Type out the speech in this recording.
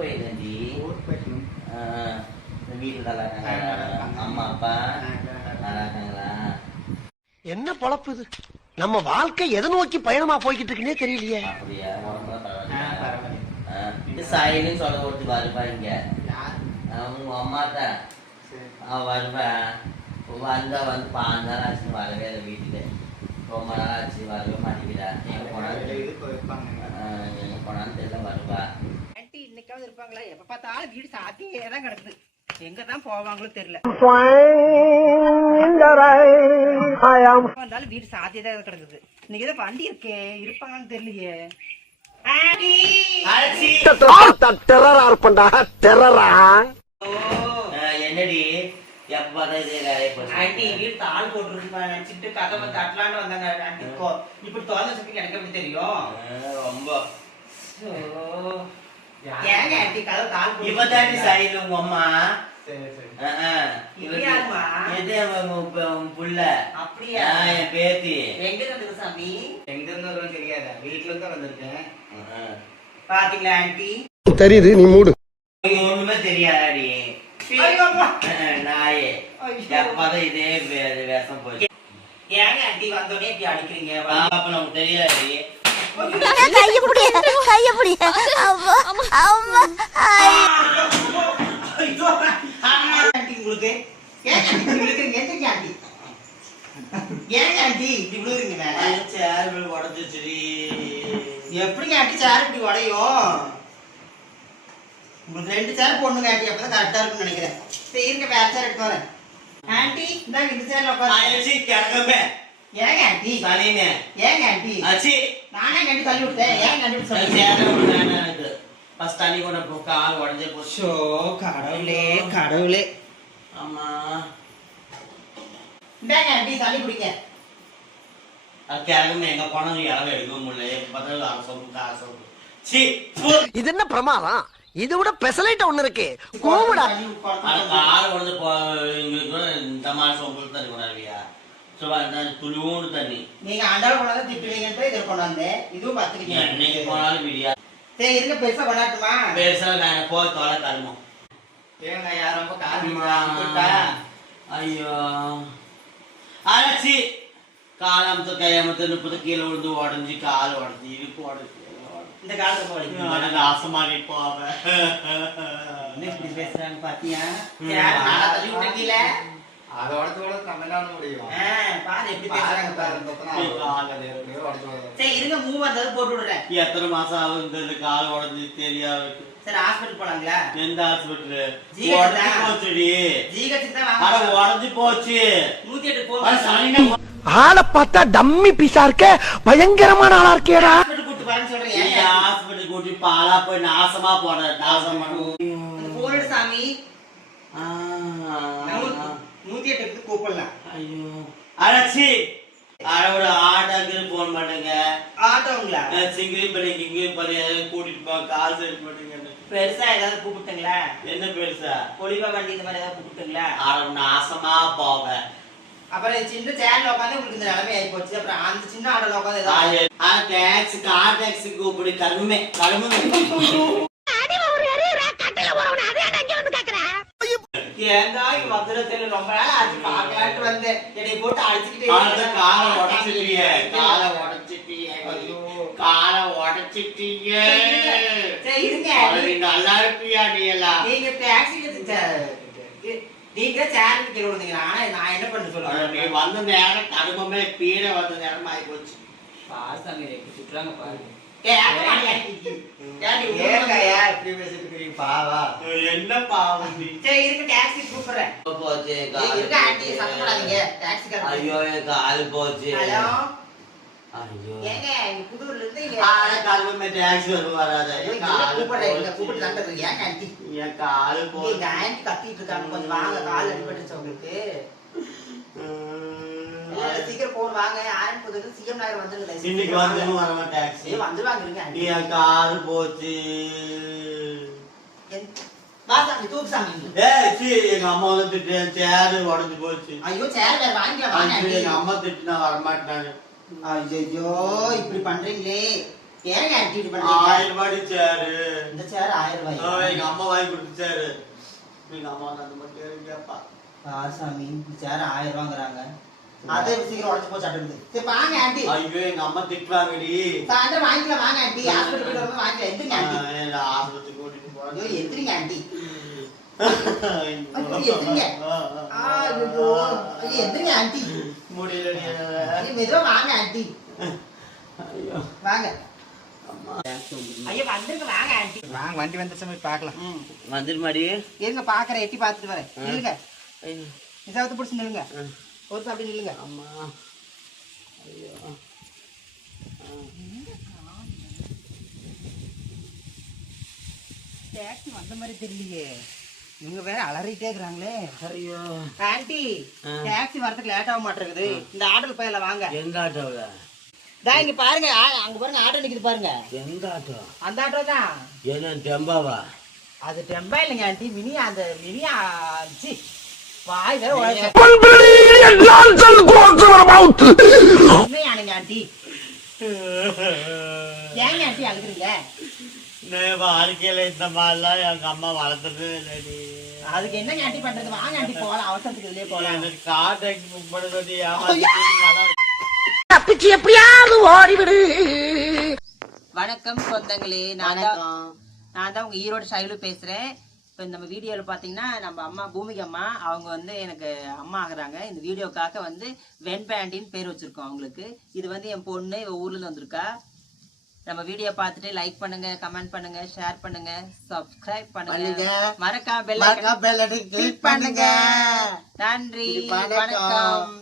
போயிருந்தேன்டி. ஊருக்கு வீட்டில் நல்லா இருக்காங்க. அம்மா அப்பா? நல்லா இருக்காங்களா? என்ன பொழப்பு இது? நம்ம வாழ்க்கை எதை நோக்கி பயணமா போய்கிட்டு இருக்குன்னே தெரியலையே. அப்படியா? சாயிலும் சொல்ல கொடுத்து வருவா இங்க? அவங்க அம்மா தான். அவன் வருவேன் வந்தா வந்து பாஞ்சு நாள் ஆச்சு வரவே இல்லை வீட்டுக்கு. ரொம்ப நாள் ஆச்சு வரவே மாட்டேங்கிறா. எங்க போனாலும் எங்க போனாலும் தெரியல வருவா. இன்னைக்காவது இருப்பாங்களா? எப்ப பார்த்தாலும் வீடு சாத்தியே தான் கிடக்குது எங்க தான் போவாங்களோ தெரியல. வந்தாலும் வீடு சாத்தியே தான் கிடக்குது. இன்னைக்கு ஏதோ வண்டி இருக்கே இருப்பாங்கன்னு தெரியலையே. ஆண்டி டெரரா இருப்பண்டா டெரரா ஆ, என்னடி ஆண்டி வீடு தாள் போட்டுருக்கு நினைச்சிட்டு கதவை தட்டலான்னு வந்தாங்க. ஆண்டி இப்போ இப்படி திறந்து சொல்லி எனக்கு எப்படி தெரியும்? ஆ, ரொம்ப. ஐயோ. ஏங்க ஆண்டி கதவை தாள் போட்டு இப்பதாண்டி சாயிலும் உங்க அம்மா. சரி, சரி. ஆ, ஆ. இது யாரும்மா? இது உங்க உங்க- உங்க புள்ள? அப்படியா? ஆ, என் பேத்தி. எங்க இருந்தது சாமி? எங்க இருந்து தெரியாதா? வீட்டுல இருந்து வந்திருக்கேன். பாத்தீங்களா ஆண்டி? தெரியுது நீ மூடு. ஒண்ணுமே தெரியாதாடி. நாயே. எப்பதான் இதே வேஷம் போச்சு. ஏங்க ஆண்டி வந்தோடனே இப்படி அடிக்கிறீங்க? அப்ப நமக்கு தெரியாதுடி. கைய புடி கைய புடி அம்மா அம்மா உங்களுக்கு ஏங்க ஆண்டி இப்படி விழுக்குறீங்க? எதுக்கு ஆண்டி ஏங்க ஆண்டி இப்படி விழுகுறீங்க மேல சேர் இப்படி உடையும் உங்களுக்கு ரெண்டு சேர் போடணுங்க ஆண்டி அப்பதான் கரெக்டா இருக்கும்னு நினைக்கிறேன் சரி இருங்க வேற சேர் எடுத்து வரேன் ஆண்டி இந்தாங்க இந்த சேர்ல கிடக்கமே. ஏங்க ஆண்டி? சனினே ஏங்க ஆண்டி? ஆச்சு நானே கண்டி தள்ளி விட்டேன் ஏன் கண்டி அது எனக்கு. ஃபர்ஸ்ட் தண்ணி கொண்டு போ கால் உடஞ்சே போச்சு ஷோ கடவுளே கடவுளே. ஆமா. இந்தாங்க ஆண்டி தள்ளி பிடிங்க. அது கிழங்குமே எங்க போனது இளவு எடுக்க முடியல. எப்ப பார்த்தாலும் அரை சொம்பு கார சொம்பு சி பு. இது என்ன பிரமாதம்? இதை விட பெசலைட்ட ஒண்ணு இருக்கு. கோமுடா தள்ளி உட்கார்ந்து அது கால் உடஞ்சு போ எங்களுக்கு கூட இந்த மாதிரி சொம்பு தண்ணி கொண்டாடுவியா சும்மா இந்த துளிவோண்டு தண்ணி. நீங்க அண்டால கொண்டாந்து திட்டுவீங்கன்ட்டு இதை கொண்டாந்தேன் இதுவும் போனாலும் விடியா சரி இருங்க பெருசா கொண்டாட்டுமா பெருசா நான் போய் தொலை தருமம் ஏங்க யார் ரொம்ப அம்மா. ஐயோ. அரைச்சி காலமத்து கையமத்து முப்பது கீழே விழுந்து உடஞ்சி கால் உடஞ்சி இருக்கு உடஞ்சி இந்த காலத்துல போறீங்க நாசமாகி இப்படி பேசுறாங்க பாத்தியா? கீழே அதோட தோட கம்மியான முடியும். பாரு எப்படி பேசுறாங்க. பாரு சரி இருங்க மூவ் வந்தது போட்டு விடுறேன். எத்தனை மாசம் ஆகுது? இந்த கால் உடஞ்சி தெரியாது சரி ஹாஸ்பிட்டல் போலாங்களா? எந்த ஹாஸ்பிட்டல் ஜிஹெச் உடஞ்சி தான். போச்சுடி. ஜிஹெச் தான் அட வாங்க உடஞ்சி போச்சு. நூத்தி எட்டு சனினே ஆளை பார்த்தா டம்மி பீஸா இருக்க. பயங்கரமான ஆளா இருக்கேடா. ஹாஸ்பிட்டல் கூட்டு வரேன்னு சொல்றேன் ஹாஸ்பிட்டல் கூட்டி பாலா போய் நாசமா போன நாசமா போன் சாமி நூத்தி எட்டுக்கு கூப்பிடலாம் ஐயோ. அடச்சி. அட ஒரு ஆட்டாக்கு போன் பண்ணுங்க. ஆட்டோங்களா? சிங்கிளையும் பண்ணி இங்கேயும் பண்ணி கூட்டிட்டு போ காசு எடுத்து பண்ணுங்க பெருசா ஏதாவது கூப்பிட்டுங்களா? என்ன பெருசா? பொலிவா வண்டி இந்த மாதிரி ஏதாவது கூப்பிட்டுங்களா? அட நாசமா போவேன். அப்புறம் சின்ன சேர்ல உட்காந்து உங்களுக்கு இந்த நிலைமை ஆகி போச்சு அப்புறம் அந்த சின்ன ஆட்டோல உட்காந்து ஏதாவது டாக்ஸி கார் டாக்ஸி கூப்பிடு. கருமை கருமை ஏன்டா இங்க மதுரத்துல ரொம்ப நாள் ஆச்சு வந்தேன். என்னை போட்டு அடிச்சுக்கிட்டே காலை உடைச்சிட்டியே காலை உடைச்சிட்டியே. ஐயோ. காலை இருங்க. நீ நல்லா இருப்பியா நீ எல்லாம்? நீங்க டாக்ஸில நீங்க சேர்ல கீழே விழுந்தீங்க ஆனா நான் என்ன பண்ண சொல்லுங்க நீ வந்த நேரம் கருமமே பீட வந்த நேரம் ஆகி போச்சு சுற்றுறாங்க பாருங்க. சரி என்ன பாவம் நீ? இருக்கு டாக்ஸி கூப்பிடுறேன். போச்சு? ஐயோ கால் போச்சு. ஹலோ? கால் கத்திட்டு இருக்காங்க. கொஞ்சம் வாங்க கால் அடிபட்டுச்சு உங்களுக்கு. சீக்கிரம் போன் வாங்க. ஆரம்பி புதூர்ல சிஎம் நகர் வந்துருங்க இன்னைக்கு வந்து வரமா டாக்ஸி ஏய், வந்துருவாங்க இருங்க. ஆண்டி என் கால் போச்சு. என்- வா சாமி தூக்கு சாமி ஏய் சீ எங்க அம்மா வந்து திட்டு சேரு உடஞ்சு போச்சு. ஐயோ சேர் வேற வாங்கிக்கலாம் வாங்க எங்க அம்மா திட்டுனா வரமாட்டாங்க ஐயோ இப்படி பண்றீங்களே. ஏங்க இப்படி பண்றீங்க? ஆயிரம் ரூபாய் சேரு இந்த சேர் ஆயிரம் ரூபாய்? எங்க அம்மா வாங்கி கொடுத்துச்சாரு எங்க அம்மா அந்த மாதிரி கேப்பா சாமி இந்த சேர் ஆயிரம் ரூபாங்கிறாங்க. அதே சீக்கிரம் உடச்சு போச்சு அட்டுது சரி வாங்க ஆண்டி. ஐயோ எங்க அம்மா திட்டுவாங்கடி. சாயந்தரம் வாங்கிக்கலாம் வாங்க ஆண்டி. ஹாஸ்பிட்டல் போயிட்டு வரும்போது வாங்கிக்கலாம் எந்திரிங்க ஆண்டி. ஆஸ்பத்திரிக்கு கூட்டிட்டு ஐயோ போறேன் எந்திரிங்க ஆண்டி. ஐயோ. ஐயோ, எந்திரிங்க. ஐயோ. ஐயோ ஆண்டி. ஐயோ மெதுவா வாங்க ஆண்டி. ஐயோ. வாங்க. அம்மா. ஐயோ வந்துருங்க வாங்க ஆண்டி. வாங்க வண்டி வந்துருச்சு போய் பார்க்கலாம். வந்துருமாடி இருங்க பாக்குறேன் எட்டி பார்த்துட்டு வரேன். ஐயோ. பிடிச்சி நில்லுங்க. ஆ. ஒரு சாப்பிட்டு நில்லுங்க. அம்மா. ஐயோ. டாக்ஸி வந்த மாதிரி தெரியலையே. இவங்க வேற அலறிட்டே இருக்கிறாங்களே. ஐயோ. ஆண்டி. டாக்ஸி வரதுக்கு லேட் ஆக மாட்டேங்குது. இந்த ஆர்டர் பையில வாங்க. எங்க ஆட்டோல? தா இங்க பாருங்க. அங்க பாருங்க ஆட்டோ நிக்குது பாருங்க. எங்க ஆட்டோ? அந்த ஆட்டோ தான். என்ன டெம்பாவா? அது டெம்பா இல்லைங்க ஆண்டி. மினி அந்த மினி வாழ்க்கையில இந்த மாதிரிலாம் எங்க அம்மா வளர்த்தது இல்லடி. அதுக்கு என்னங்க ஆண்டி பண்றது? வாங்க ஆண்டி போலாம். அவசரத்துக்கு இதுலயே போலாம். எனக்கு கார் டாக்ஸி புக் பண்ணி ஏமாத்தி தப்பிச்சு எப்படியாவது ஓடிவிடு. வணக்கம் சொந்தங்களே. நான் தான் நான் தான் உங்க ஈரோடு சைலு பேசுறேன். இப்போ நம்ம வீடியோவில் பார்த்தீங்கன்னா நம்ம அம்மா பூமிகா அம்மா அவங்க வந்து எனக்கு அம்மா ஆகுறாங்க. இந்த வீடியோக்காக வந்து வெண்பேண்டின்னு பேர் வச்சிருக்கோம் அவங்களுக்கு. இது வந்து என் பொண்ணு இவ ஊர்ல இருந்து வந்திருக்கா. நம்ம வீடியோ பார்த்துட்டு லைக் பண்ணுங்க கமெண்ட் பண்ணுங்க ஷேர் பண்ணுங்க சப்ஸ்கிரைப் பண்ணுங்க. மறக்காம பெல் click கிளிக் பண்ணுங்க. நன்றி. வணக்கம்.